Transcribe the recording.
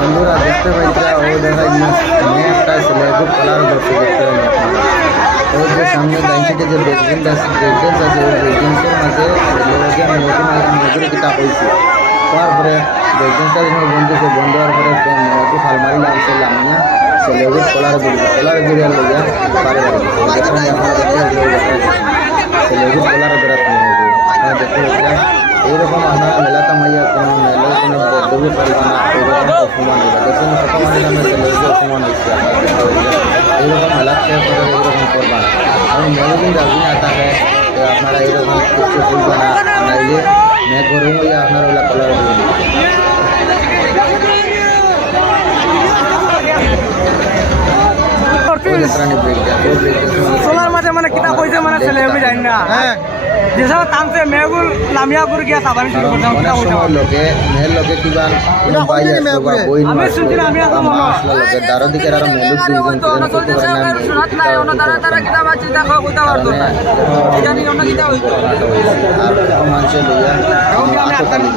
বন্ধুরা দেখতে পাইছে ও দেখা মেয়ে একটা ছেলে খুব কালার করছে দেখতে পাই আপনারা ওই যে সামনে ডাইনসাইডে যে ব্রেকডেন্স আছে ব্রেকডেন্স আছে ওই ব্রেকডেন্সের মাঝে লোকে মেয়েকে মেয়েদের কিতাব হয়েছে তারপরে ব্রেকডেন্সটা যখন বন্ধ হয়েছে বন্ধ হওয়ার পরে মেয়েকে ফালমারি লাগছে লামিয়া ছেলেকে কলার বেরিয়ে কলার বেরিয়ে লইয়া পারে যেখানে আপনারা দেখতে ছেলেকে কলার বেড়াতে মেয়েকে দেখতে পাইছিলাম এইরকম আপনারা কোনো দেবী পারবে না এইরকম অপমান হইবা দেখুন অপমান নামে ছেলেকে অপমান হচ্ছে এইরকম মেলা খেয়ে করে এইরকম করবা না। আমি কিন্তু আপনি না থাকে আপনারা এইরকম কিছু ভুলবে না। নাইলে মেয়ে গরম হইয়া আপনারা ওগুলা কলার সোলার মাঝে মানে কিতাব কইছে মানে ছেলে আমি জানি না। হ্যাঁ। যেসব টানছে মেয়েগুল নামিয়াপুর গিয়া সাবান শুরু সময় লোকে মেয়ের লোকে কিবা কোনো বাই আসলো বা বই আমি শুনছি না, আমি এত মনে। আসলো লোকে দারো দিকে আরও মেলুক দুইজন কিজন করতে পারে না আর মানুষের লইয়া আততালি